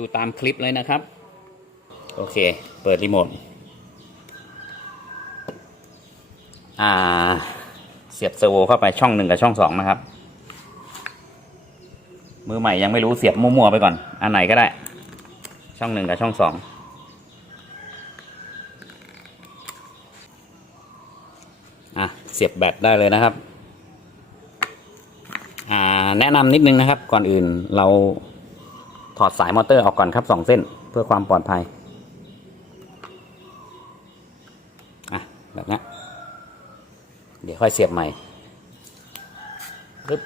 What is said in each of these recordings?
ูตามคลิปเลยนะครับ โอเค เปิดรีโมทอ่า เสียบเซอร์โวเข้าไปช่องหนึ่งกับช่องสองนะครับ มือใหม่ยังไม่รู้เสียบมั่วๆไปก่อน อันไหนก็ได้ ช่องหนึ่งกับช่องสองอะ เสียบแบตได้เลยนะครับ อ่า แนะนำนิดนึงนะครับ ก่อนอื่นเรา ถอดสายมอเตอร์ออกก่อนครับสองเส้นเพื่อความปลอดภัยอะแบบนี้เดี๋ยวค่อยเสียบใหม่ปึ๊บ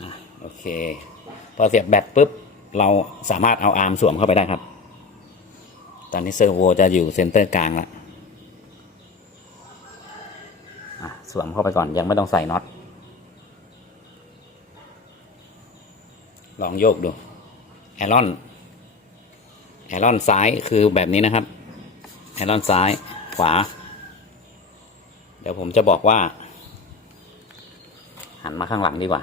อะโอเค พอเสียบแบตปุ๊บ เราสามารถเอาอาร์มสวมเข้าไปได้ครับ ตอนนี้เซอร์โวจะอยู่เซนเตอร์กลางแล้วอะสวมเข้าไปก่อนยังไม่ต้องใส่น็อต ลองโยกดู อรอนแอรอนซ้ายคือแบบนี้นะครับแอรอนซ้ายขวา เดี๋ยวผมจะบอกว่า หันมาข้างหลังดีกว่า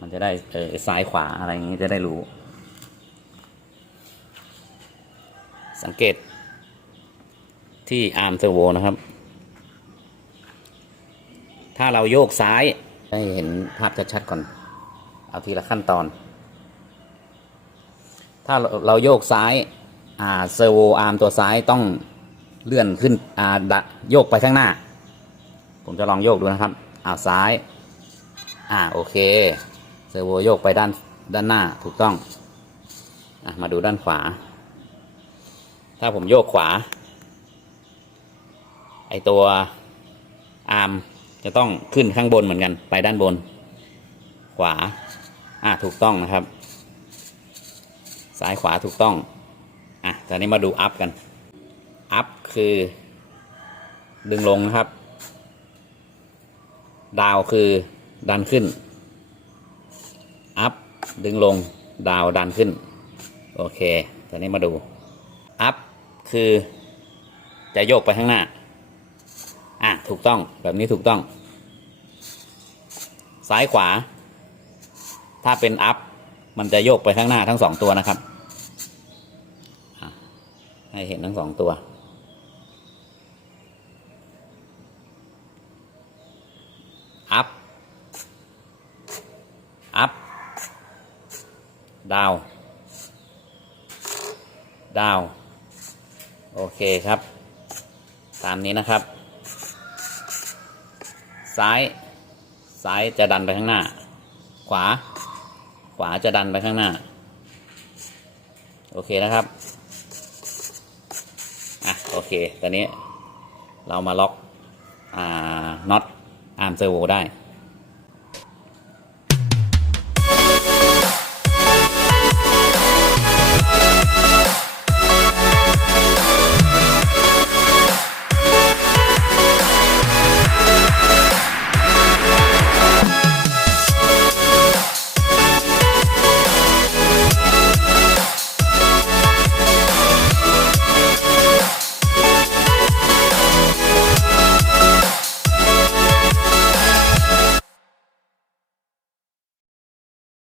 มันจะได้เออซ้ายขวาอะไรอย่างนี้จะได้รู้ สังเกตที่อาร์มเซอร์โวนะครับ ถ้าเราโยกซ้าย ให้เห็นภาพชัดๆก่อน เอาทีละขั้นตอน ถ้าเราโยกซ้ายอ่าเซอร์โวอาร์มตัวซ้ายต้องเลื่อนขึ้นอ่าโยกไปข้างหน้า ผมจะลองโยกดูนะครับอ่าซ้ายอ่าโอเคเซอร์โวโยกไปด้านด้านหน้าถูกต้องอะมาดูด้านขวา ถ้าผมโยกขวา ไอตัวอาร์มจะต้องขึ้นข้างบนเหมือนกันไปด้านบน ขวาอ่าถูกต้องนะครับ ซ้ายขวาถูกต้อง อะ ตอนนี้มาดูอัพกัน อัพคือ ดึงลงนะครับ ดาวคือดันขึ้น อัพ ดึงลง ดาวดันขึ้น โอเค ตอนนี้มาดู อัพคือ จะโยกไปข้างหน้า อะ ถูกต้อง แบบนี้ถูกต้อง ซ้ายขวา ถ้าเป็นอัพ มันจะโยกไปข้างหน้าทั้งสองตัวนะครับให้เห็นทั้งสองตัว อัพ อัพ ดาว ดาว โอเคครับ ตามนี้นะครับ ซ้าย ซ้ายจะดันไปข้างหน้า ขวา ขวาจะดันไปข้างหน้า โอเคนะครับ อะโอเค ตอนนี้เรามาล็อก อ่าน็อตอาร์มเซอร์โวได้